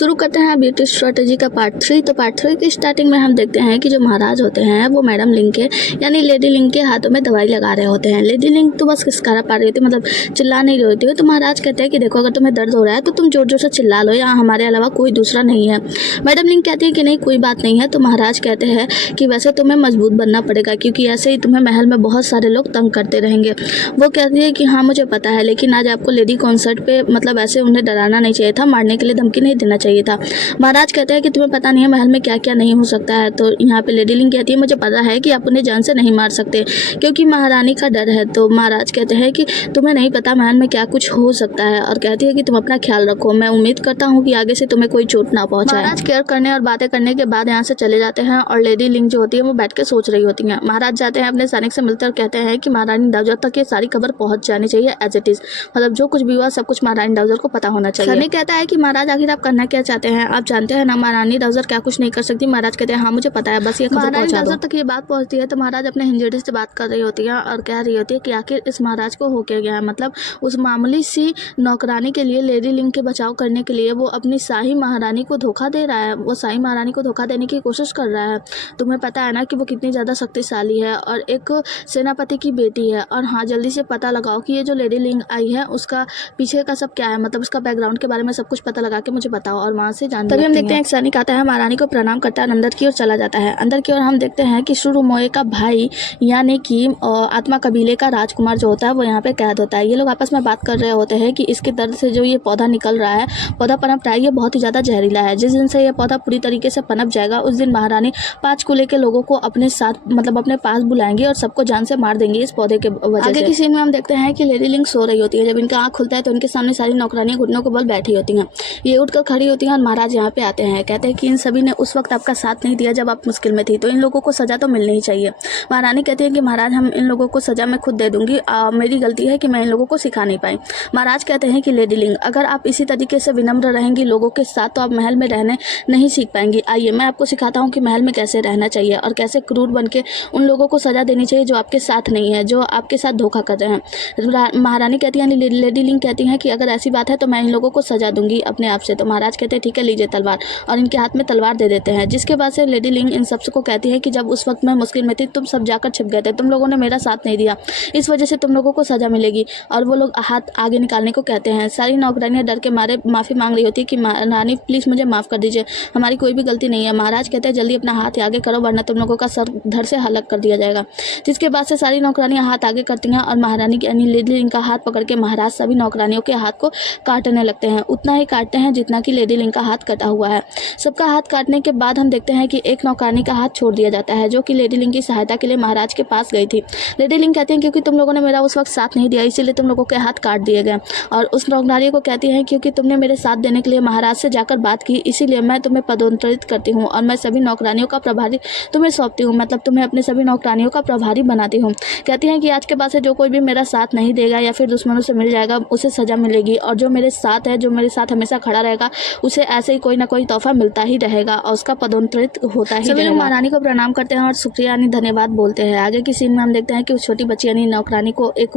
शुरू करते हैं ब्यूटी स्ट्रेटेजी का पार्ट 3। तो पार्ट 3 की स्टार्टिंग में हम देखते हैं कि जो महाराज होते हैं वो मैडम लिंक के यानी लेडी लिंक के हाथों में दवाई लगा रहे होते हैं। लेडी लिंक तो बस किसकारा पा रही होती है, मतलब चिल्ला नहीं रही होती है। तो महाराज कहते हैं कि देखो अगर तुम्हें दर्द हो रहा है तो तुम जोर जोर से चिल्ला लो, यहाँ हमारे अलावा कोई दूसरा नहीं है। मैडम लिंक कहती है कि नहीं कोई बात नहीं है। तो महाराज कहते हैं कि वैसे तुम्हें मजबूत बनना पड़ेगा क्योंकि ऐसे ही तुम्हें महल में बहुत सारे लोग तंग करते रहेंगे। वो कहती है कि हाँ मुझे पता है, लेकिन आज आपको लेडी कॉन्सर्ट पे मतलब ऐसे उन्हें डराना नहीं चाहिए था, मारने के लिए धमकी नहीं देना चाहिए था। महाराज कहते हैं कि तुम्हें पता नहीं है महल में क्या क्या नहीं हो सकता है। तो यहाँ पे लेडी लिंक कहती है मुझे पता है कि आप उन्हें जान से नहीं मार सकते क्योंकि महारानी का डर है। तो महाराज कहते हैं कि तुम्हें नहीं पता महल में क्या कुछ हो सकता है और कहती है कि तुम अपना ख्याल रखो, मैं उम्मीद करता हूँ कि आगे से तुम्हें कोई चोट ना पहुंचाए। महाराज केयर करने और बातें करने के बाद यहाँ से चले जाते हैं और लेडी लिंक जो होती है वो बैठ के सोच रही होती है। महाराज जाते हैं अपने सैनिक से मिलते और कहते हैं कि महारानी डाउजर तक ये सारी खबर पहुंच जानी चाहिए एज इट इज, मतलब जो कुछ भी हुआ सब कुछ महारानी डाउजर को पता होना चाहिए। सैनिक कहता है कि महाराज आखिर आप करना क्या चाहते हैं, आप जानते हैं ना महारानी डाउजर क्या कुछ नहीं कर सकती। महाराज कहते हैं हाँ मुझे पता है, बस ये खबर महारानी डाउजर तक ये बात पहुंचती है। तो महाराज अपने हिंजेडी से बात कर रही होती है और कह रही होती है कि आखिर इस महाराज को हो क्या गया है, मतलब उस मामूली सी नौकरानी के लिए लेडी लिंक के बचाव करने के लिए वो अपनी शाही महारानी को धोखा दे रहा है, वो शाही महारानी को धोखा देने की कोशिश कर रहा है। तुम्हें पता है ना कि वो कितनी ज़्यादा शक्तिशाली है और एक सेनापति की बेटी है। और हाँ जल्दी से पता लगाओ कि ये जो लेडी लिंक आई है उसका पीछे का सब क्या है, मतलब उसका बैकग्राउंड के बारे में सब कुछ पता लगा के मुझे बताओ। और वहाँ से जान तभी हम देखते हैं एक सैनिक आता है, महारानी को प्रणाम करता है, अंदर की ओर चला जाता है। अंदर की ओर हम देखते हैं कि शुरुमोए का भाई यानी कि आत्मा कबीले का राजकुमार जो होता है वो यहाँ पे कैद होता है। ये लोग आपस में बात कर रहे होते हैं कि इसके दर्द से जो ये पौधा निकल रहा है, पौधा पनप रहा है, ये बहुत ही ज़्यादा जहरीला है। जिस दिन से ये पौधा पूरी तरीके से पनप जाएगा उस दिन महारानी 5 कुले के लोगों को अपने साथ मतलब अपने पास बुलाएंगे और सबको जान से मार देंगे इस पौधे के वजह से। आगे की सीन में हम देखते हैं कि लेडी लिंक सो रही होती है। जब इनका आँख खुलता है तो उनके सामने सारी नौकरानियां घुटनों के बल बैठी होती हैं। ये उठकर खड़ी होती हैं और महाराज यहाँ पे आते हैं, कहते हैं कि इन सभी ने उस वक्त आपका साथ नहीं दिया जब आप मुश्किल में थी, तो इन लोगों को सजा तो मिलनी ही चाहिए। महारानी कहती है कि महाराज हम इन लोगों को सजा मैं खुद दे दूंगी, मेरी गलती है कि मैं इन लोगों को सिखा नहीं पाई। महाराज कहते हैं कि लेडी लिंक अगर आप इसी तरीके से विनम्र रहेंगी लोगों के साथ तो आप महल में रहने नहीं सीख पाएंगी। आइए मैं आपको सिखाता हूँ कि महल में कैसे रहना चाहिए और कैसे क्रूर बन के उन लोगों को सजा देनी चाहिए जो आपके साथ नहीं है, जो आपके साथ धोखा कर रहे हैं। महारानी कहती है लेडी लिंक कहती हैं कि अगर ऐसी बात है तो मैं इन लोगों को सजा दूंगी अपने आप से। तो महाराज कहते हैं ठीक है लीजिए तलवार, और इनके हाथ में तलवार दे देते हैं। जिसके बाद से लेडी लिंक इन सबको कहती है कि जब उस वक्त मैं मुश्किल में थी तुम सब जाकर छिप गए थे, तुम लोगों ने मेरा साथ नहीं दिया, इस वजह से तुम लोगों को सजा मिलेगी। और वो लोग हाथ आगे निकालने को कहते हैं। सारी नौकरानियां डर के मारे माफ़ी मांग रही होती है कि रानी प्लीज़ मुझे माफ़ कर दीजिए, हमारी कोई भी गलती नहीं है। महाराज कहते हैं जल्दी अपना हाथ आगे करो वरना तुम लोगों का सर धड़ से हलक कर दिया जाएगा। जिसके बाद से सारी नौकरानियां हाथ आगे करती हैं और महारानी यानी लेडी लिंक का हाथ पकड़ के महाराज सभी नौकरानियों के हाथ को काटने लगते हैं। उतना ही काटते हैं जितना कि लेडी लिंक का हाथ कटा हुआ है। सबका हाथ काटने के बाद हम देखते हैं कि एक नौकरानी का हाथ छोड़ दिया जाता है जो कि लेडी लिंक की सहायता के लिए महाराज के पास गई थी। लेडी लिंक कहती हैं क्योंकि तुम लोगों ने मेरा उस वक्त साथ नहीं दिया इसीलिए तुम लोगों के हाथ काट दिए गए। और उस नौकरानी को कहती हैं क्योंकि तुमने मेरे साथ देने के लिए महाराज से जाकर बात की इसीलिए मैं तुम्हें पदोन्नत करती हूँ और मैं सभी नौकरानियों का प्रभारी तुम्हें सौंपती हूँ, मतलब तुम्हें अपने सभी नौकरानियों का प्रभारी बनाती हूँ। कहती हैं कि आज के बाद से जो कोई भी मेरा साथ नहीं देगा या फिर दुश्मनों से मिल जाएगा उसे सजा मिलेगी, और जो मेरे साथ है जो मेरे साथ हमेशा खड़ा रहेगा उसे ऐसे ही कोई ना कोई तोहफा मिलता ही रहेगा और उसका पदोन्नत होता ही रहेगा। महारानी को प्रणाम करते हैं और शुक्रिया यानी धन्यवाद बोलते हैं। आगे की सीन में हम देखते हैं कि उस छोटी बच्ची यानी नौकरानी को एक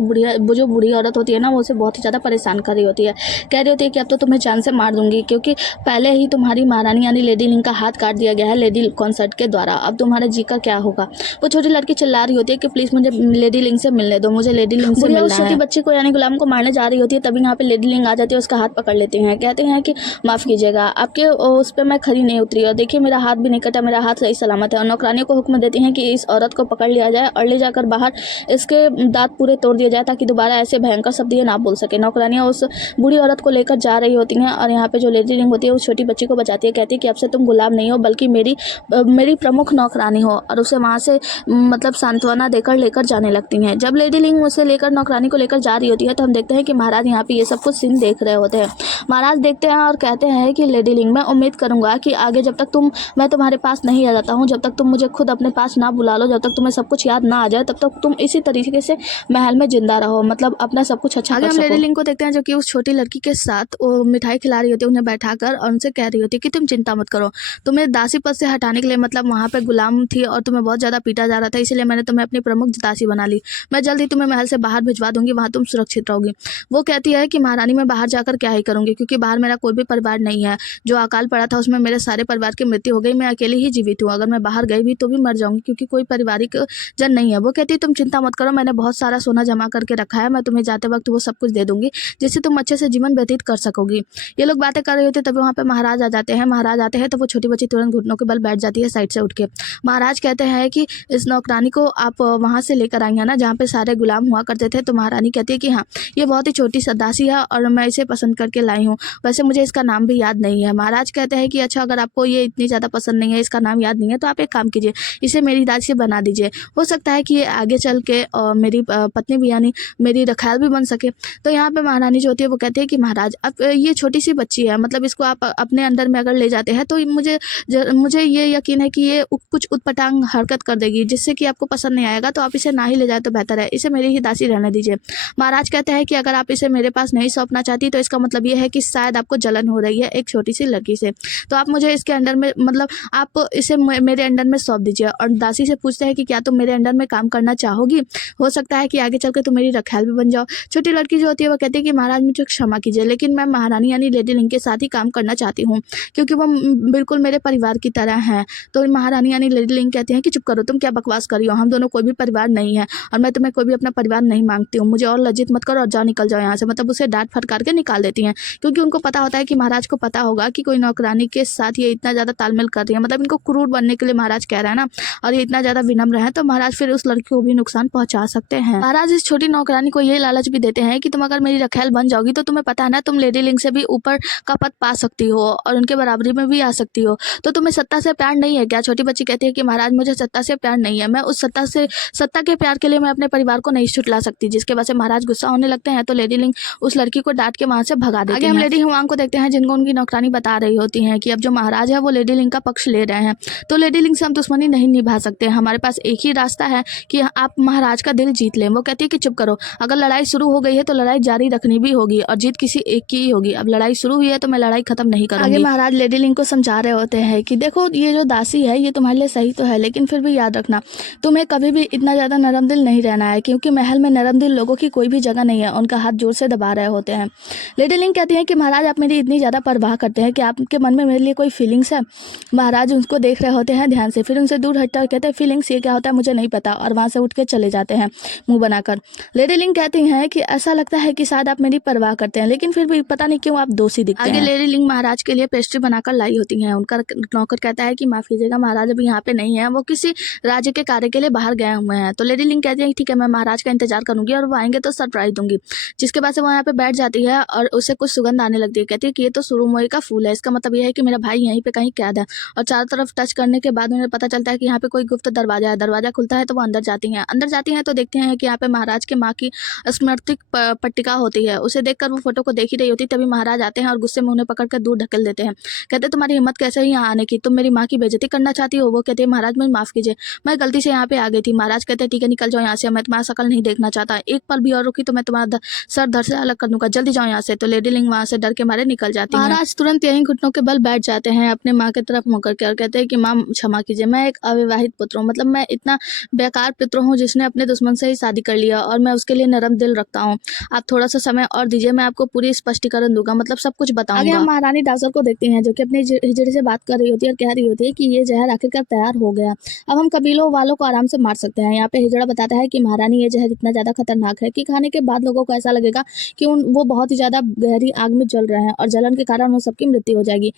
जो बूढ़ी औरत होती है ना वो उसे बहुत ही ज़्यादा परेशान कर रही होती है। कह रही होती है कि अब तो तुम्हें जान से मार दूंगी क्योंकि पहले ही तुम्हारी महारानी यानी लेडी लिंक का हाथ काट दिया गया है लेडी कॉन्सर्ट के द्वारा, अब तुम्हारे जी का क्या होगा। वो छोटी लड़की चिल्ला रही होती है कि प्लीज़ मुझे लेडी लिंक से मिलने दो, मुझे लेडी लिंक से मिलना है। उस छोटी बच्ची को यानी गुलाम को मारने जा रही होती है, तभी यहाँ पे लेडी लिंक आ जाती है, उसका हाथ पकड़ लेते हैं। कहते हैं कि माफ़ कीजिएगा आपके उस पर मैं खरी नहीं उतरी और देखिए मेरा हाथ भी नहीं कटा, मेरा हाथ सही सलामत है। और नौकरानियों को हुक्म देती हैं कि इस औरत को पकड़ लिया जाए और ले जाकर बाहर इसके दांत पूरे तोड़ दिए जाए ताकि दोबारा ऐसे भयंकर शब्द ये ना बोल सके। नौकरानियाँ उस बूढ़ी औरत को लेकर जा रही होती हैं और यहाँ पे जो लेडी लिंक होती है उस छोटी बच्ची को बचाती है, कहती है कि अब से तुम गुलाम नहीं हो बल्कि मेरी प्रमुख नौकरानी हो, और उसे वहाँ से मतलब सांत्वना देकर लेकर जाने लगती हैं। जब लेडी लिंक उसे लेकर नौकरानी को लेकर जा रही होती है तो हम देखते हैं कि महाराज यहाँ पे ये सब कुछ सीन देख रहे होते हैं। महाराज देखते हैं और कहते हैं कि लेडी लिंक मैं उम्मीद करूँगा कि आगे जब तक मैं तुम्हारे पास नहीं आ जाता हूँ, जब तक तुम मुझे खुद अपने पास ना बुला लो, जब तक तुम्हें सब कुछ याद ना आ जाए तब तक तुम इसी तरीके से महल में जिंदा रहो, मतलब अपना सब कुछ अच्छा कर सको। हम लेडी लिंक को देखते हैं जो कि उस छोटी लड़की के साथ वो मिठाई खिला रही होती है उन्हें बैठाकर और उनसे कह रही होती है कि तुम चिंता मत करो, तुम्हें दासी पद से हटाने के लिए मतलब वहाँ पे गुलाम थी और तुम्हें बहुत ज़्यादा पीटा जा रहा था इसलिए मैंने तुम्हें अपनी प्रमुख दासी बना ली, मैं जल्द ही तुम्हें महल से बाहर भिजवा दूंगी, वहाँ तुम सुरक्षित रहोगी। वो कहती है कि महारानी मैं बाहर जाकर क्या ही करूँगी क्योंकि बाहर मेरा कोई भी परिवार नहीं नहीं है। जो अकाल पड़ा था उसमें मेरे सारे परिवार की मृत्यु हो गई, मैं अकेली ही जीवित हूँ। अगर मैं बाहर गई भी तो भी मर जाऊंगी क्योंकि कोई पारिवारिक जन नहीं है। वो कहती तुम चिंता मत करो, मैंने बहुत सारा सोना जमा करके रखा है, मैं तुम्हें जाते वक्त वो सब कुछ दे दूंगी जिससे तुम अच्छे से जीवन व्यतीत कर सकोगी। ये लोग बातें कर रहे होते तभी वहाँ पे महाराज आ जाते हैं। महाराज आते हैं तो वो छोटी बच्ची तुरंत घुटनों के बल बैठ जाती है साइड से उठ के। महाराज कहते हैं कि इस नौकरानी को आप वहाँ से लेकर आई हैं ना जहाँ पे सारे गुलाम हुआ करते थे। तो महारानी कहती है कि हाँ, ये बहुत ही छोटी दासी है और मैं इसे पसंद करके लाई हूँ, वैसे मुझे इसका नाम भी याद नहीं है। महाराज कहते हैं कि अच्छा, अगर आपको ये इतनी ज़्यादा पसंद नहीं है, इसका नाम याद नहीं है, तो आप एक काम कीजिए, इसे मेरी दासी बना दीजिए। हो सकता है कि ये आगे चल के मेरी पत्नी भी यानी मेरी रखैल भी बन सके। तो यहाँ पे महारानी जो होती है वो कहती है कि महाराज, अब ये छोटी सी बच्ची है, मतलब इसको आप अपने अंडर में अगर ले जाते हैं तो मुझे ये यकीन है कि ये कुछ उटपटांग हरकत कर देगी जिससे कि आपको पसंद नहीं आएगा, तो आप इसे ना ही ले जाए तो बेहतर है, इसे मेरी ही दासी रहने दीजिए। महाराज कहते हैं कि अगर आप इसे मेरे पास नहीं सौंपना चाहती तो इसका मतलब ये है कि शायद आपको जलन हो रही है एक छोटी सी लड़की से, तो आप मुझे इसके अंडर में, मतलब आप इसे मेरे अंडर में सौंप दीजिए। और दासी से पूछते हैं कि क्या तुम मेरे अंडर में काम करना चाहोगी, हो सकता है कि आगे चल के तुम मेरी रखैल भी बन जाओ। छोटी लड़की जो होती है वो कहती है कि महाराज मुझे क्षमा कीजिए, लेकिन मैं महारानी यानी लेडी लिंग के साथ ही काम करना चाहती हूँ क्योंकि वो बिल्कुल मेरे परिवार की तरह हैं। तो महारानी यानी लेडी लिंग कहती हैं कि चुप करो, तुम क्या बकवास कर रही हो, हम दोनों कोई भी परिवार नहीं है और मैं तुम्हें कोई भी अपना परिवार नहीं मांगती हूँ, मुझे और लज्जित मत करो और जाओ, निकल जाओ यहाँ से। मतलब उसे डांट फटकार के निकाल देती हैं क्योंकि उनको पता होता है कि महाराज को पता होगा कि कोई नौकरानी के साथ ये इतना ज़्यादा तालमेल कर रही है, मतलब इनको क्रूर बनने के लिए महाराज कह रहे हैं ना, और ये इतना ज़्यादा विनम्र है तो महाराज फिर उस लड़की को भी नुकसान पहुंचा सकते हैं। महाराज इस छोटी नौकरानी को ये लालच भी देते हैं कि तुम अगर मेरी रखैल बन जाओगी तो तुम्हें पता है ना, तुम लेडी लिंग से भी ऊपर का पद पा सकती हो और उनके बराबरी में भी आ सकती हो, तो तुम्हें सत्ता से प्यार नहीं है क्या? छोटी बच्ची कहती है कि महाराज मुझे सत्ता से प्यार नहीं है, मैं उस सत्ता के प्यार के लिए मैं अपने परिवार को नहीं छुटला सकती। जिसके वजह से महाराज गुस्सा होने लगते हैं तो लेडी लिंग उस लड़की को डांट के वहां से भगा देते हैं। आगे हम लेडी हुआंग को देखते हैं जिनको उनकी नौकरानी बता रही होती है कि अब जो महाराज है वो लेडी लिंग का पक्ष ले रहे हैं, तो लेडी लिंग से हम दुश्मनी नहीं निभा सकते, हमारे पास एक ही रास्ता है कि आप महाराज का दिल जीत लें। वो कहती है कि चुप करो, अगर लड़ाई शुरू हो गई है तो लड़ाई जारी रखनी भी होगी और जीत किसी एक की ही होगी। अब लड़ाई शुरू हुई है तो मैं लड़ाई खत्म नहीं करूंगी। आगे महाराज लेडी लिंग को समझा रहे होते हैं कि देखो, ये जो दासी है ये तुम्हारे लिए सही तो है, लेकिन फिर भी याद रखना तुम्हें कभी भी इतना ज्यादा नरम दिल नहीं रहना है क्योंकि महल में नरम दिल लोगों की कोई भी जगह नहीं है। उनका हाथ जोर से दबा रहे होते हैं। लेडी लिंग कहती है कि महाराज आप मेरी इतनी ज्यादा परवाह करते हैं कि आपके मन में मेरे लिए कोई फीलिंग्स है? महाराज उनको देख रहे होते हैं ध्यान से, फिर उनसे दूर हटते और कहते हैं फीलिंग्स ये क्या होता है मुझे नहीं पता, और वहां से उठ के चले जाते हैं मुंह बनाकर। लेडी लिंग कहती हैं कि ऐसा लगता है कि शायद आप मेरी परवाह करते हैं लेकिन फिर भी पता नहीं क्यों आप दोषी दिखते हैं। आगे लेडी लिंग महाराज के लिए पेस्ट्री बनाकर लाई होती हैं। उनका नौकर कहता है कि माफ कीजिएगा महाराज अभी यहाँ पे नहीं है, वो किसी राज्य के कार्य के लिए बाहर गए हुए हैं। तो लेडी लिंग कहती है ठीक है, मैं महाराज का इंतजार करूंगी और वो आएंगे तो सरप्राइज दूंगी। जिसके बाद से वो यहाँ पे बैठ जाती है और उसे कुछ सुगंध आने लगती है। कहती है कि ये तो सुरुमोई का फूल है, इसका मतलब ये है कि मेरा भाई यहीं पे कहीं कैद है। और चारों तरफ टच करने के बाद उन्हें पता चलता है कि यहाँ पे कोई गुप्त दरवाजा है। दरवाजा खुलता है तो वो अंदर जाती हैं तो देखते हैं कि यहाँ पे महाराज के माँ की स्मृतिक पट्टिका होती है। उसे देखकर वो फोटो को देख ही रही होती तभी महाराज आते हैं और गुस्से में उन्हें पकड़कर दूर ढकेल देते हैं। कहते तुम्हारी हिम्मत कैसे हुई यहाँ आने की, तुम मेरी माँ की बेइज्जती करना चाहती हो? वो कहते हैं महाराज मुझे माफ कीजिए, मैं गलती से यहाँ पे आ गई थी। महाराज कहते हैं ठीक है निकल जाओ यहाँ से, मैं तुम्हारा शकल नहीं देखना चाहता, एक पल भी और रुकी तो मैं तुम्हारा सर धड़ से अलग कर दूंगा, जल्दी जाओ यहाँ से। तो लेडी लिंग वहां से डर के मारे निकल जाती है। महाराज तुरंत यहीं घुटनों के बल बैठ जाते हैं अपने माँ की तरफ मुँह करके और कहते हैं कि माँ क्षमा कीजिए, मैं एक अविवाहित पुत्र हूँ, मतलब मैं इतना बेकार पुत्र हूँ जिसने अपने दुश्मन से ही शादी कर लिया और मैं उसके लिए नरम दिल रखता हूँ। आप थोड़ा सा समय और दीजिए, मैं आपको पूरी स्पष्टीकरण दूंगा, मतलब सब कुछ बताऊंगा। आगे हम महारानी डासर को देखते हैं जो कि अपने हिजड़े से बात कर रही होती है और कह रही होती है कि ये जहर आखिरकार तैयार हो गया, अब हम कबीलों वालों को आराम से मार सकते हैं। यहाँ पे हिजड़ा बताता है कि महारानी ये जहर इतना ज्यादा खतरनाक है कि खाने के बाद लोगों को ऐसा लगेगा कि वो बहुत ही ज्यादा गहरी आग में जल रहे हैं और जलन के कारण उन सबकी मृत्यु हो जाएगी।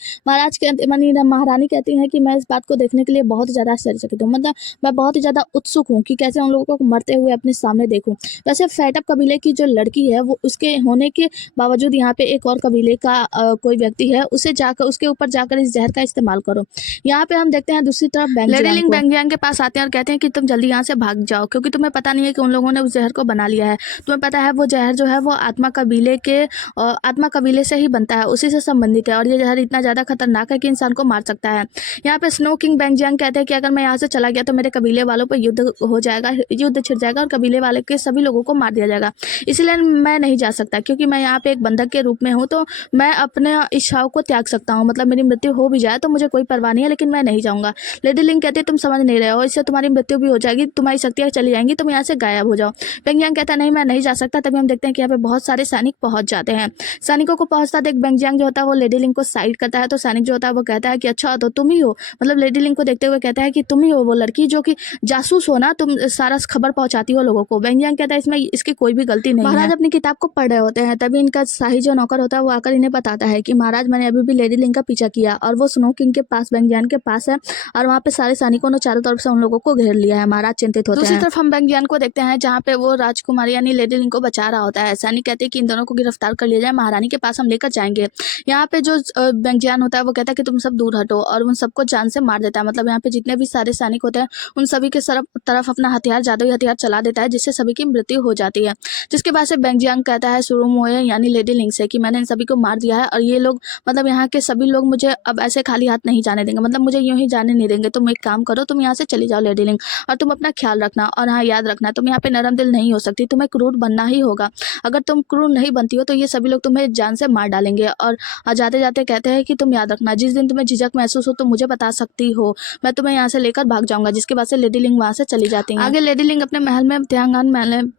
महारानी कहती है कि मैं इस बात को देखने के लिए बहुत ज्यादा आश्चर्यचकित हूँ, मतलब मैं बहुत ही ज्यादा उत्सुक हूँ कि कैसे उन लोगों को मरते हुए अपने सामने देखूं। वैसे फैटअप कबीले की जो लड़की है वो उसके होने के बावजूद यहाँ पे एक और कबीले का कोई व्यक्ति है, उसके ऊपर जाकर इस जहर का इस्तेमाल करो। यहाँ पे हम देखते हैं दूसरी तरफ लेडी लिंग बैंगजियांग के पास आते हैं और कहते हैं कि तुम जल्दी यहाँ से भाग जाओ क्योंकि तुम्हें पता नहीं है कि उन लोगों ने उस जहर को बना लिया है। तुम्हें पता है वो जहर जो है वो आत्मा कबीले से ही बनता है, उसी से संबंधित है और ये जहर इतना ज्यादा खतरनाक है कि इंसान को मार सकता है। यहाँ पे स्नो किंग बैंगजियांग कहते हैं कि अगर मैं यहाँ से चला गया तो मेरे कबीले वालों पर युद्ध हो जाएगा, युद्ध छिड़ जाएगा और कबीले वाले के सभी लोगों को मार दिया जाएगा, इसलिए मैं नहीं जा सकता क्योंकि मैं यहाँ पे एक बंधक के रूप में हूँ, तो मैं अपने इच्छाओं को त्याग सकता हूँ, मतलब मेरी मृत्यु हो भी जाए तो मुझे कोई परवाह नहीं है, लेकिन मैं नहीं जाऊंगा। लेडी लिंग कहती है तुम समझ नहीं रहे हो, इससे तुम्हारी मृत्यु भी हो जाएगी, तुम्हारी शक्तियां चली जाएंगी, तुम यहाँ से गायब हो जाओ। बैंगजियांग कहता है नहीं मैं नहीं जा सकता। तभी हम देखते हैं कि यहाँ पे बहुत सारे सैनिक पहुंच जाते हैं। सैनिकों को पहुंचता देख बैंगजियांग जो होता है वो लेडी लिंक को साइड करता है तो सैनिक जो होता है वो कहता है कि अच्छा तो तुम ही हो, मतलब लेडी लिंक को देखते हुए कहता है कि तुम ही हो वो लड़की जो कि जासूस हो ना, तुम सारा खबर पहुंचाती हो लोगों को। बेंग जियांग कहता है इसमें इसकी कोई भी गलती नहीं है। महाराज अपनी किताब को पढ़ रहे होते हैं, तभी इनका शाही जो नौकर होता है वो आकर इन्हें बताता है कि महाराज मैंने अभी भी लेडी लिंक का पीछा किया और वो स्नो किंग के पास, बेंग जियांग के पास है, और वहाँ पे सारे सैनिकों ने चारों तरफ से उन लोगों को घेर लिया है। महाराज चिंतित होते हैं। दूसरी तरफ हम बेंग जियांग को देखते हैं जहाँ पे वो राजकुमारी यानी लेडी लिंक को बचा रहा होता है। सैनिक कहते हैं कि इन दोनों को गिरफ्तार कर लिया जाए, महारानी के पास हम लेकर जाएंगे। यहाँ पे जो बेंग जियांग होता है वो कहता है कि तुम सब दूर हटो और उन सबको जान से मार देता है। मतलब यहाँ पे जितने भी सारे सैनिक होते हैं उन सभी के तरफ अपना हथियार, जादुई हथियार चला देता है, जिससे सभी की मृत्यु हो जाती है। जिसके बाद से बेंग जियांग कहता है सुरुमोए यानी लेडी लिंक से कि मैंने इन सभी को मार दिया है और ये लोग मतलब यहाँ के सभी लोग मुझे अब ऐसे खाली हाथ नहीं जाने देंगे, मतलब मुझे यूं ही जाने नहीं देंगे। तुम एक काम करो, तुम यहाँ से चली जाओ लेडी लिंक, और तुम अपना ख्याल रखना। और हाँ याद रखना, तुम यहाँ पे नरम दिल नहीं हो सकती, तुम्हें क्रूर बनना ही होगा। अगर तुम क्रूर नहीं बनती हो तो ये सभी लोग तुम्हें जान से मार डालेंगे। और जाते जाते कहते हैं कि तुम याद रखना, जिस दिन तुम्हें झिझक महसूस हो तो मुझे बता सकती हो, मैं तुम्हें यहाँ से लेकर भाग जाऊंगा। जिसके बाद से लेडी लिंक वहाँ से चली जाती है। आगे लेडी लिंक अपने महल में त्यांगान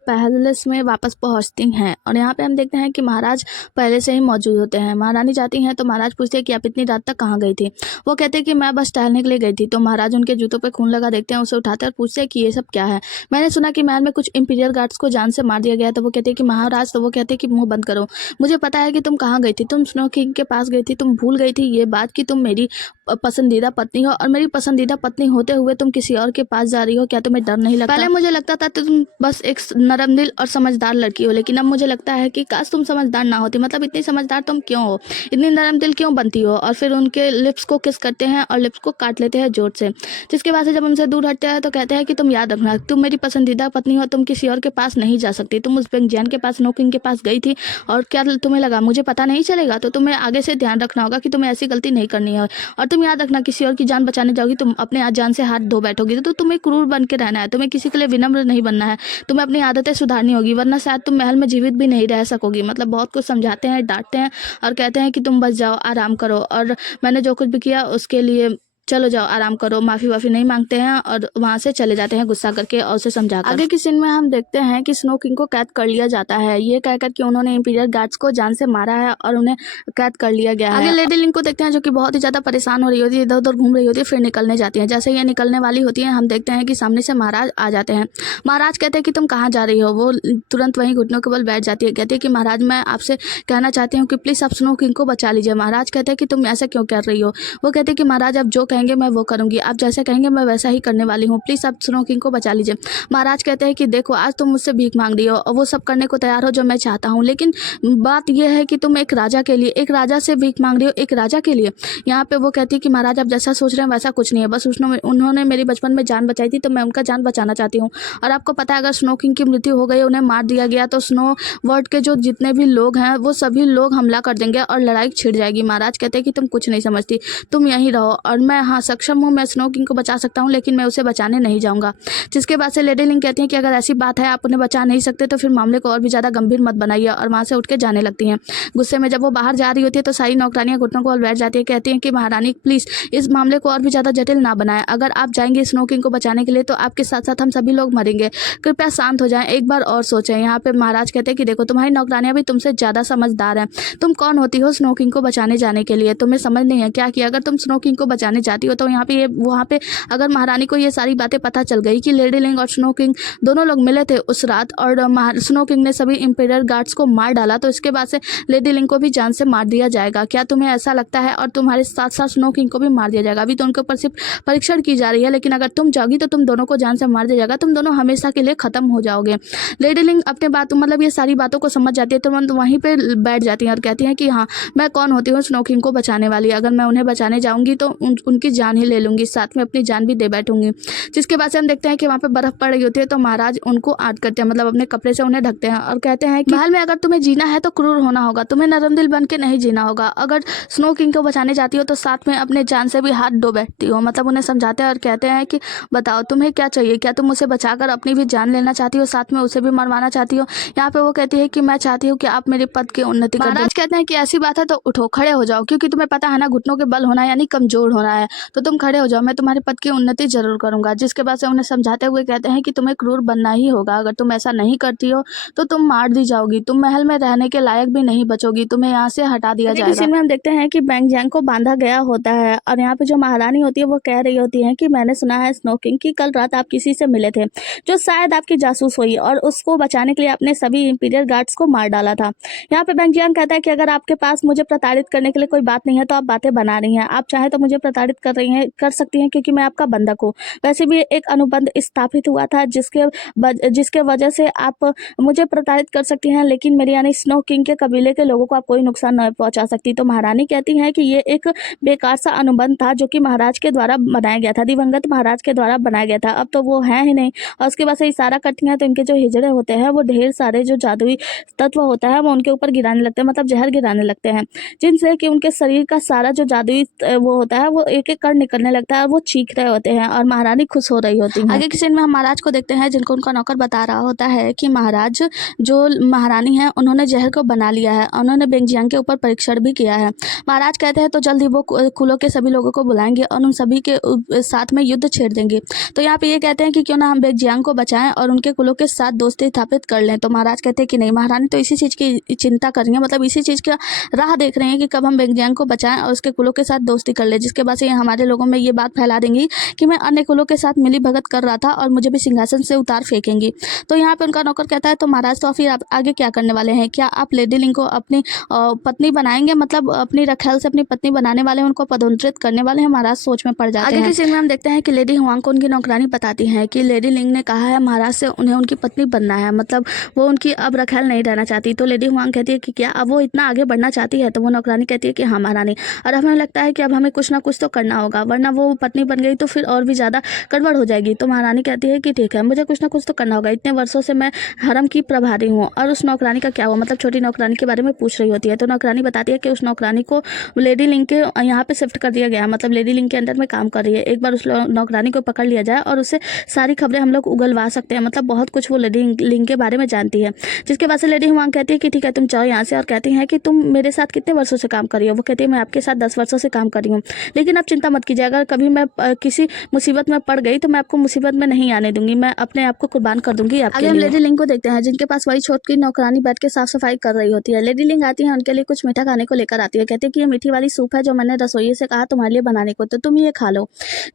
पैलेस में वापस पहुंचती हैं और यहाँ पे हम देखते हैं कि महाराज पहले से ही मौजूद होते हैं। महारानी जाती हैं तो महाराज पूछते हैं कि आप इतनी रात तक कहाँ गई थी। वो कहते हैं कि मैं बस टहलने के लिए गई थी। तो महाराज उनके जूतों पे खून लगा देखते हैं, उसे उठाते हैं और पूछते हैं कि ये सब क्या है। मैंने सुना कि महल में कुछ इंपीरियल गार्ड्स को जान से मार दिया गया। तो वो कहते हैं कि महाराज, तो वो कहते हैं कि मुंह बंद करो, मुझे पता है कि तुम कहाँ गई थी, तुम स्नो किंग के पास गई थी। तुम भूल गई थी ये बात कि तुम मेरी पसंदीदा पत्नी हो, और मेरी पसंदीदा पत्नी होते हुए तुम किसी और के पास जा रही हो। क्या तुम्हें डर नहीं लगता? पहले मुझे लगता था तुम बस एक नरम दिल और समझदार लड़की हो, लेकिन अब मुझे लगता है कि काश तुम समझदार ना होती। मतलब इतनी समझदार तुम क्यों हो, इतनी नरम दिल क्यों बनती हो? और फिर उनके लिप्स को किस करते हैं और लिप्स को काट लेते हैं जोर से। जिसके बाद से जब उनसे दूर हटते हैं तो कहते हैं कि तुम याद रखना, तुम मेरी पसंदीदा पत्नी हो, तुम किसी और के पास नहीं जा सकती। तुम उस बेंग जियांग के पास, स्नो किंग के पास गई थी, और क्या तुम्हें लगा मुझे पता नहीं चलेगा? तो तुम्हें आगे से ध्यान रखना होगा कि तुम्हें ऐसी गलती नहीं करनी है। और तुम याद रखना, किसी और की जान बचाने जाओगी, तुम अपने जान से हाथ धो बैठोगी। तो तुम्हें क्रूर बन के रहना है, तुम्हें किसी के लिए विनम्र नहीं बनना है, तुम्हें अपनी आदतें सुधारनी होगी, वरना शायद तुम महल में जीवित भी नहीं रह सकोगी। मतलब बहुत कुछ समझाते हैं, डांटते हैं और कहते हैं कि तुम बस जाओ, आराम करो, और मैंने जो कुछ भी किया उसके लिए चलो जाओ आराम करो। माफ़ी वाफ़ी नहीं मांगते हैं और वहाँ से चले जाते हैं गुस्सा करके और उसे समझाकर। आगे की सीन में हम देखते हैं कि स्नो किंग को कैद कर लिया जाता है, ये कहकर कि उन्होंने इंपीरियल गार्ड्स को जान से मारा है और उन्हें कैद कर लिया गया है। आगे लेडी लिंक को देखते हैं जो कि बहुत ही ज़्यादा परेशान हो रही होती है, इधर उधर घूम रही होती है, फिर निकलने जाती है। जैसे ये निकलने वाली होती है हम देखते हैं कि सामने से महाराज आ जाते हैं। महाराज कहते हैं कि तुम कहाँ जा रही हो? वो तुरंत वहीं घुटनों के बल बैठ जाती है, कहती है कि महाराज मैं आपसे कहना चाहती हूँ कि प्लीज़ आप स्नो किंग को बचा लीजिए। महाराज कहते हैं कि तुम ऐसा क्यों कर रही हो? वो कहते हैं कि महाराज आप जो कहेंगे मैं वो करूँगी, आप जैसे कहेंगे मैं वैसा ही करने वाली हूँ, प्लीज़ आप स्नो किंग को बचा लीजिए। महाराज कहते हैं कि देखो आज तुम मुझसे भीख मांग रही हो और वो सब करने को तैयार हो जो मैं चाहता हूँ, लेकिन बात यह है कि तुम एक राजा के लिए, एक राजा से भीख मांग रही हो, एक राजा के लिए। यहाँ पे वो कहती है कि महाराज आप जैसा सोच रहे हैं वैसा कुछ नहीं है, बस उन्होंने मेरी बचपन में जान बचाई थी तो मैं उनका जान बचाना चाहती हूँ। और आपको पता है अगर स्नो किंग की मृत्यु हो गई, उन्हें मार दिया गया, तो स्नो वर्ल्ड के जो जितने भी लोग हैं वो सभी लोग हमला कर देंगे और लड़ाई छिड़ जाएगी। महाराज कहते हैं कि तुम कुछ नहीं समझती, तुम यहीं रहो और मैं हाँ सक्षम हूँ, मैं स्नो किंग को बचा सकता हूँ, लेकिन मैं उसे बचाने नहीं जाऊँगा। जिसके बाद से लेडी लिंक कहती हैं कि अगर ऐसी बात है आप उन्हें बचा नहीं सकते तो फिर मामले को और भी ज़्यादा गंभीर मत बनाइए, और वहाँ से उठ के जाने लगती हैं। गुस्से में जब वो बाहर जा रही होती है तो सारी नौकरानियाँ घुटनों को बैठ जाती है, कहती हैं कि महारानी प्लीज़ इस मामले को और भी ज़्यादा जटिल ना बनाएं, अगर आप जाएंगे स्नो किंग को बचाने के लिए तो आपके साथ साथ हम सभी लोग मरेंगे, कृपया शांत हो जाएं, एक बार और सोचें। यहाँ पे महाराज कहते हैं कि देखो तुम्हारी नौकरानियाँ भी तुमसे ज़्यादा समझदार हैं, तुम कौन होती हो स्नो किंग को बचाने जाने के लिए? तुम्हें समझ नहीं है क्या कि अगर तुम स्नो किंग को बचाने जाती हो तो यहाँ पे वहाँ पे अगर महारानी को ये सारी बातें पता चल गई कि लेडी लिंक और स्नो किंग दोनों लोग मिले थे उस रात और स्नो किंग ने सभी इंपीरियल गार्ड्स को मार डाला, तो इसके बाद से लेडी लिंक को भी जान से मार दिया जाएगा। क्या तुम्हें ऐसा लगता है? और तुम्हारे साथ साथ स्नो किंग को भी मार दिया जाएगा। अभी तो उनके ऊपर सिर्फ परीक्षण की जा रही है, लेकिन अगर तुम जाओगी तो तुम दोनों को जान से मार दिया जाएगा, तुम दोनों हमेशा के लिए खत्म हो जाओगे। लेडी लिंक अपने बात मतलब ये सारी बातों को समझ जाती है, तुरंत वहीं पर बैठ जाती हैं और कहती हैं कि हाँ मैं कौन होती हूँ स्नो किंग को बचाने वाली, अगर मैं उन्हें बचाने जाऊँगी तो उनकी जान ही ले लूँगी, साथ में अपनी जान भी दे बैठूंगी। जिसके बाद से हम देखते हैं कि वहाँ पे बर्फ पड़ रही होती है तो महाराज उनको आड़ करते हैं, मतलब अपने कपड़े से उन्हें ढकते हैं और कहते हैं कि महल में अगर तुम्हें जीना है तो क्रूर होना होगा, तुम्हें नरम दिल बन के नहीं जीना होगा। अगर स्नो किंग को बचाने जाती हो तो साथ में अपने जान से भी हाथ धो बैठती हो। मतलब उन्हें समझाते हैं और कहते हैं कि बताओ तुम्हें क्या चाहिए, क्या तुम उसे बचाकर अपनी भी जान लेना चाहती हो, साथ में उसे भी मरवाना चाहती हो? यहाँ पे वो कहती है कि मैं चाहती हूँ कि आप मेरे पद की उन्नति करें। महाराज कहते हैं कि ऐसी बात है तो उठो, खड़े हो जाओ, क्योंकि तुम्हें पता है ना घुटनों के बल होना यानी कमजोर होना है, है, तो तुम खड़े हो जाओ, मैं तुम्हारे पद की उन्नति जरूर करूंगा। जिसके बाद से उन्हें समझाते हुए कहते हैं कि तुम्हें क्रूर बनना ही होगा, अगर तुम ऐसा नहीं करती हो तो तुम मार दी जाओगी, तुम महल में रहने के लायक भी नहीं बचोगी, तुम्हें यहाँ से हटा दिया जाएगा। इसी में हम देखते हैं कि बैंग जैंग को बांधा गया होता है और यहाँ पे जो महारानी होती है वो कह रही होती है कि मैंने सुना है स्नो किंग कि कल रात आप किसी से मिले थे जो शायद आपकी जासूस हुई और उसको बचाने के लिए आपने सभी इंपीरियल गार्ड्स को मार डाला था। यहाँ पे बैंग जियांग कहता है कि अगर आपके पास मुझे प्रताड़ित करने के लिए कोई बात नहीं है तो आप बातें बना रही हैं, आप चाहे तो मुझे प्रताड़ित कर सकती हैं क्योंकि मैं आपका बंधक हूँ। वैसे भी एक अनुबंध स्थापित हुआ था जिसके वजह से आप मुझे प्रताड़ित कर सकती हैं, लेकिन मेरी यानी स्नो किंग के कबीले के लोगों को आप कोई नुकसान नहीं पहुंचा सकती। तो महारानी कहती है कि ये एक बेकार सा अनुबंध था जो कि महाराज के द्वारा बनाया गया था, दिवंगत महाराज के द्वारा बनाया गया था, अब तो वो है ही नहीं। और उसके बाद से इशारा करती हैं तो इनके जो हिजड़े होते हैं वो ढेर सारे जो जादुई तत्व होता है वो उनके ऊपर गिराने लगते हैं, मतलब जहर गिराने लगते हैं, जिनसे कि उनके शरीर का सारा जो जादुई वो होता है वो एक एक कर निकलने लगता है और वो चीख रहे होते हैं और महारानी खुश हो रही होती है। आगे की सीन में हम महाराज को देखते हैं जिनको उनका नौकर बता रहा होता है कि महाराज जो महारानी है उन्होंने जहर को बना लिया है, उन्होंने बेंग जियांग के ऊपर परीक्षण भी किया है। महाराज कहते हैं तो जल्द ही वो कुलों के सभी लोगों को बुलाएंगे और उन सभी के साथ में युद्ध छेड़ देंगे। तो यहाँ पे ये कहते हैं कि क्यों ना हम बेंग जियांग को बचाएं और उनके कुलों के साथ दोस्ती स्थापित कर लें। तो महाराज कहते हैं कि नहीं, महारानी तो इसी चीज़ की चिंता कर रही है, मतलब इसी चीज़ का राह देख रहे हैं कि कब हम बेंग जियांग को बचाएं और उसके कुलों के साथ दोस्ती कर ले, जिसके बाद से हमारे लोगों में ये बात फैला देंगी कि मैं अन्य कुलों के साथ मिली भगत कर रहा था और मुझे भी सिंहासन से उतार फेंकेंगी। तो यहाँ पे उनका नौकर कहता है तो महाराज तो फिर आप आगे क्या करने वाले हैं, क्या आप लेडी लिंग को अपनी पत्नी बनाएंगे, मतलब अपनी रखैल से अपनी पत्नी बनाने वाले हैं, उनको पदोन्नत करने वाले हैं। महाराज सोच में पड़ जाते हैं। आगे की सीन में हम देखते हैं कि लेडी हुआंग को उनकी नौकरानी बताती है कि लेडी लिंग ने कहा है महाराज से उन्हें उनकी पत्नी बनना है, मतलब वो उनकी अब रखैल नहीं रहना चाहती। तो लेडी हुआंग कहती है कि क्या अब वो इतना आगे बढ़ना चाहती है, तो वो नौकरानी कहती है कि हाँ महारानी, और हमें लगता है कि अब हमें कुछ ना कुछ तो करना होगा, वरना वो पत्नी बन गई तो फिर और भी ज़्यादा गड़बड़ हो जाएगी। तो महारानी कहती है कि ठीक है, मुझे कुछ ना कुछ तो करना होगा, इतने वर्षों से मैं हरम की प्रभारी हूँ। और उस नौकरानी का क्या हुआ, मतलब छोटी नौकरानी के बारे में पूछ रही होती है। तो नौकरानी बताती है कि उस नौकरानी को लेडी लिंग के यहाँ पे शिफ्ट कर दिया गया, मतलब लेडी लिंग के अंडर में काम कर रही है। एक बार उस नौकरानी को पकड़ लिया जाए और उससे सारी खबरें हम लोग उगलवा सकते हैं, मतलब बहुत कुछ वो लेडी लिंग के बारे में जानती है। जिसके बाद से लेडी हुआंग कहती है कि ठीक है तुम जाओ यहाँ से, और कहती है कि तुम मेरे साथ कितने वर्षों से काम कर रही हो। वो कहती है मैं आपके साथ 10 वर्षों से काम कर रही हूँ, लेकिन आप चिंता मत कीजिए, अगर कभी मैं किसी मुसीबत में पड़ गई तो मैं आपको मुसीबत में नहीं आने दूंगी, मैं अपने आप को कुर्बान कर दूंगी आपके लिए। हम लेडी लिंग को देखते हैं जिनके पास वही छोटी नौकरानी बैठ के साफ सफाई कर रही होती है। लेडी लिंग आती है, उनके लिए कुछ मीठा खाने को लेकर आती है, कहती है कि ये मीठी वाली सूप है जो मैंने रसोई से कहा तुम्हारे लिए बनाने को, तो तुम ये खा लो।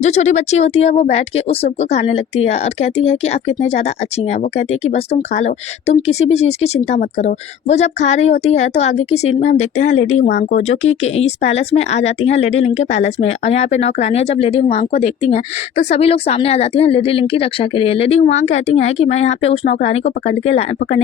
जो छोटी बच्ची होती है वो बैठ के उस सूप को खाने लगती है और कहती है कि आप कितने ज़्यादा अच्छी हैं। वो कहती है कि बस तुम खा लो, तुम किसी भी चीज़ की चिंता मत करो। वो जब खा रही होती है तो आगे की सीन में हम देखते हैं लेडी हुआंग को, जो कि इस पैलेस में आ जाती हैं, लेडी लिंग के पैलेस में। और यहाँ पे नौकरानियाँ जब लेडी हुआंग को देखती हैं तो सभी लोग सामने आ जाती हैं लेडी लिंग की रक्षा के लिए। लेडी हुआंग कहती हैं कि मैं यहाँ पे उस नौकरानी को पकड़ने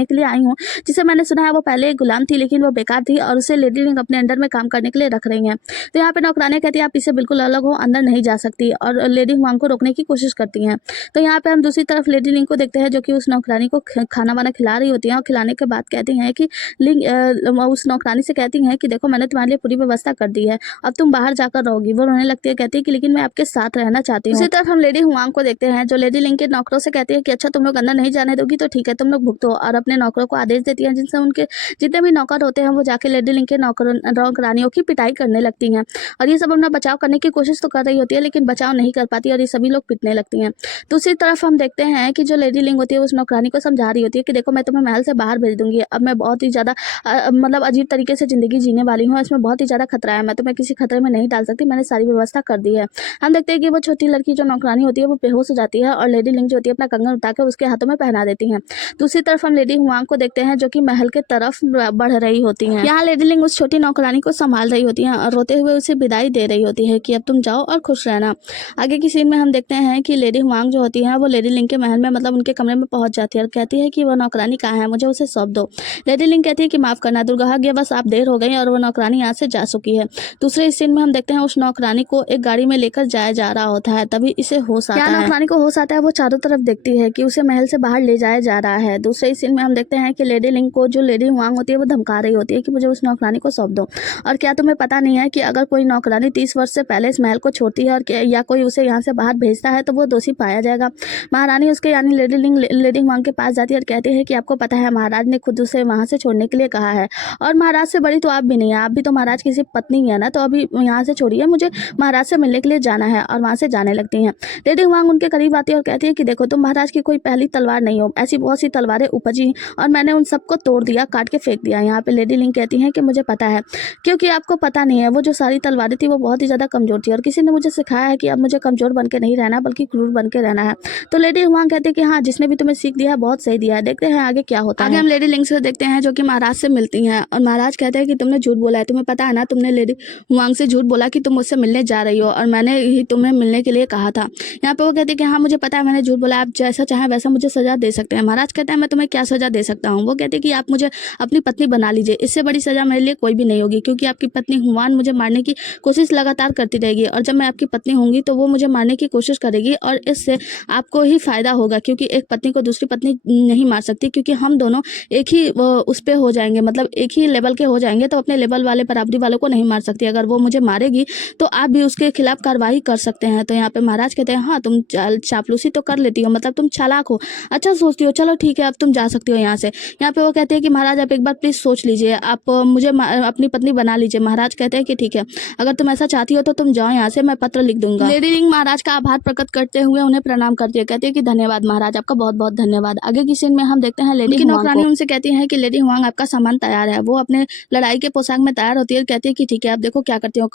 के लिए आई हूँ जिसे मैंने सुना है वो पहले एक गुलाम थी लेकिन वो बेकार थी और उसे लेडी लिंग अपने अंडर में काम करने के लिए रख रही हैं। तो यहाँ पे नौकरानियाँ कहती है आप इससे बिल्कुल अलग हो, अंदर नहीं जा सकती, और लेडी हुआंग को रोकने की कोशिश करती हैं। तो यहाँ पे हम दूसरी तरफ लेडी लिंग को देखते हैं जो कि उस नौकरानी को खाना वाना खिला रही होती हैं, और खिलाने के बाद कहती हैं कि लिंग उस नौकरानी से कहती हैं कि देखो मैंने तुम्हारे लिए पूरी व्यवस्था कर दी है, अब तुम बाहर जाकर रहोगी। वो रोने लगती है, कहती है कि लेकिन मैं आपके साथ रहना चाहती हूँ। उसी तरफ हम लेडी हुआंग को देखते हैं जो लेडी लिंग के नौकरों से कहती है कि अच्छा तुम लोग अंदर नहीं जाने दोगी तो ठीक है, तुम लोग भुगतो, और अपने नौकरों को आदेश देती हैं जिनसे उनके जितने भी नौकर होते हैं वो जाके लेडी लिंग के नौकरानियों की पिटाई करने लगती हैं। और ये सब अपना बचाव करने की कोशिश तो कर रही होती है लेकिन बचाव नहीं कर पाती और ये सभी लोग पिटने लगती हैं। दूसरी तरफ हम देखते हैं कि जो लेडी लिंग होती है उस नौकरानी को समझा रही होती है कि देखो मैं तुम्हें महल से बाहर भेज दूंगी, अब मैं बहुत ही ज़्यादा मतलब अजीब तरीके से ज़िंदगी जीने वाली हूँ, इसमें बहुत ही ज़्यादा खतरा है, मैं तुम्हें किसी खतरे में नहीं डाल सकती, मैंने सारी व्यवस्था कर दी है। हम देखते हैं कि वो छोटी लड़की जो नौकरानी होती है वो बेहोश हो जाती है और लेडी लिंग जो होती है अपना कंगन उतार कर उसके हाथों में पहना देती हैं। दूसरी तरफ हम लेडी हुआंग को देखते हैं जो कि महल के तरफ बढ़ रही होती हैं। यहाँ लेडी लिंग उस छोटी नौकरानी को संभाल रही होती हैं और रोते हुए उसे विदाई दे रही होती है कि अब तुम जाओ और खुश रहना। आगे की सीन में हम देखते हैं कि लेडी हुआंग जो होती है वो लेडी लिंग के महल में मतलब उनके कमरे में पहुंच जाती है और कहती है कि वो नौकरानी कहाँ है, मुझे उसे सौंप दो। लेडी लिंग कहती है कि माफ करना दुर्भाग्य बस आप देर हो गई, और वो नौकरानी यहाँ से जा चुकी है। दूसरे सीन में हम देखते हैं उस नौकरानी को एक गाड़ी में लेकर जाया जा रहा होता है, तभी इसे होश आता है। नौकरानी को होश आता है, वो चारों तरफ देखती है कि उसे महल से बाहर ले जाया जा रहा है। दूसरे सीन में हम देखते हैं कि लेडी लिंग को जो लेडी हुआंग होती है वो धमका रही होती है कि मुझे उस नौकरानी को सौंप दो। और क्या तुम्हें पता नहीं है कि अगर कोई नौकरानी 30 वर्ष से पहले इस महल को छोड़ती है और या कोई उसे यहाँ से बाहर भेजता है तो वो दोषी पाया जाएगा। महारानी उसके यानी लेडी हुआंग के पास जाती है और कहती है कि आपको पता है महाराज ने खुद उसे वहाँ से छोड़ने के लिए कहा है, और महाराज से बड़ी तो आप भी नहीं है, आप भी तो महाराज की सिर्फ पत्नी है ना, तो अभी यहाँ से छोड़िए, मुझे महाराज से मिलने के लिए जाना है और वहाँ से जाने लगती हैं। लेडी हुआंग उनके करीब आती है और कहती है कि देखो तुम महाराज की कोई पहली तलवार नहीं हो, ऐसी बहुत सी तलवारें उपजी और मैंने उन सबको तोड़ दिया, काट के फेंक दिया। यहाँ पे लेडी लिंग कहती हैं कि मुझे पता है, क्योंकि आपको पता नहीं है वो जो सारी तलवारें थी वो बहुत ही ज़्यादा कमज़ोर थी और किसी ने मुझे सिखाया है कि अब मुझे कमज़ोर बन के नहीं रहना बल्कि क्रूर बन के रहना है। तो लेडी हुआंग कहती है कि हाँ, जिसने भी तुम्हें सीख दिया है बहुत सही दिया है, देखते हैं आगे क्या होता है। आगे हम लेडी लिंग से देखते हैं जो कि महाराज से मिलती हैं और महाराज कहते हैं कि तुमने झूठ बोला है, तुम्हें पता है ना, तुमने लेडी हुआंग से झूठ बोला कि तुम मुझसे मिलने जा रही हो और मैंने ही तुम्हें मिलने के लिए कहा था। यहाँ पे वो कहती है कि हाँ मुझे पता है मैंने झूठ बोला, आप जैसा चाहें वैसा मुझे सजा दे सकते हैं। महाराज कहते हैं मैं तुम्हें क्या सजा दे सकता हूँ। वो कहते हैं कि आप मुझे अपनी पत्नी बना लीजिए, इससे बड़ी सजा मेरे लिए कोई भी नहीं होगी, क्योंकि आपकी पत्नी हुआन मुझे मारने की कोशिश लगातार करती रहेगी और जब मैं आपकी पत्नी होंगी तो वो मुझे मारने की कोशिश करेगी और इससे आपको ही फायदा होगा, क्योंकि एक पत्नी को दूसरी पत्नी नहीं मार सकती, क्योंकि हम दोनों एक ही उस पे हो जाएंगे, मतलब एक ही लेवल के हो जाएंगे, तो अपने लेवल वाले बराबरी वालों को नहीं मार सकती। अगर वो मुझे मारेगी तो आप भी उसके खिलाफ कार्रवाई कर सकते हैं। तो यहाँ पे महाराज कहते हैं हाँ तुम चापलूसी तो कर लेती हो, मतलब तुम चालाक हो, अच्छा सोचती हो, चलो ठीक है अब तुम जा सकती हो यहाँ से। यहाँ पे वो कहते हैं कि महाराज आप एक बार प्लीज सोच लीजिए, आप मुझे अपनी पत्नी बना लीजिए। महाराज कहते हैं कि ठीक है, अगर तुम ऐसा चाहती हो तो तुम जाओ यहाँ से, मैं पत्र लिख दूंगा। लेडी लिंग महाराज का आभार प्रकट करते हुए उन्हें प्रणाम करती है, कहती है कि धन्यवाद महाराज, आपका बहुत बहुत धन्यवाद। आगे की सीन में हम देखते हैं लेडी नौकरानी उनसे कहती है कि लेडी हुआंग आपका सामान तैयार है। वो अपने लड़ाई के पोशाक में तैयार होती है, कहती है कि ठीक है आप देखो क्या करती हो,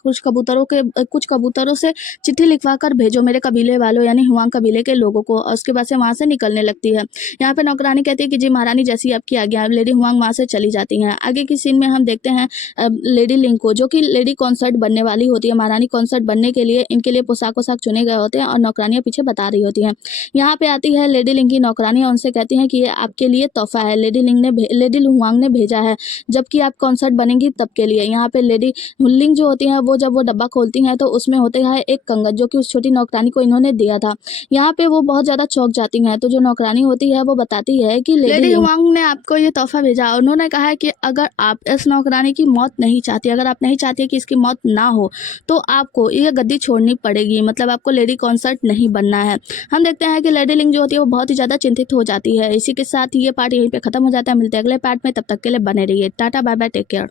कुछ कबूतरों से चिट्ठी लिखवा कर भेजो मेरे कबीले वालों यानी हुआंग कबीले के लोगों को, और उसके बाद से वहां से निकलने लगती है। यहाँ पे नौकरानी कहती है कि जी महारानी जैसी आपकी आज्ञा। लेडी हुआंग वहां से चली जाती हैं। आगे की सीन में हम देखते हैं लेडी लिंग को, जो कि लेडी कॉन्सर्ट बनने वाली होती है। महारानी कॉन्सर्ट बनने के लिए इनके लिए पोशाक चुने गए होते हैं और नौकरानियां पीछे बता रही होती हैं। यहाँ पे आती है लेडी लिंग की नौकरानी और उनसे कहती हैं कि ये आपके लिए तोहफा है, लेडी हुआंग ने भेजा है, जबकि आप कॉन्सर्ट बनेंगी तब के लिए। यहाँ पे लेडी लिंग जो होती हैं वो जब वो डब्बा खोलती हैं तो उसमें होते है एक कंगन, जो कि उस छोटी नौकरानी को इन्होंने दिया था। यहाँ पे वो बहुत ज्यादा चौंक जाती हैं। तो जो नौकरानी होती है वो बताती है कि लेडी हुआंग ने आपको ये तोहफा भेजा। उन्होंने कहा है कि अगर आप इस नौकरानी की मौत नहीं चाहती, अगर आप नहीं चाहती कि इसकी मौत ना हो, तो आपको ये गद्दी छोड़नी पड़ेगी, मतलब आपको लेडी कॉन्सर्ट नहीं बनना है। हम देखते हैं कि लेडी लिंग जो होती है वो बहुत ही ज्यादा चिंतित हो जाती है। इसी के साथ ये पार्ट यहीं पे खत्म हो जाता है। मिलते हैं अगले पार्ट में, तब तक के लिए बने रहिए। Tata bye bye, take care.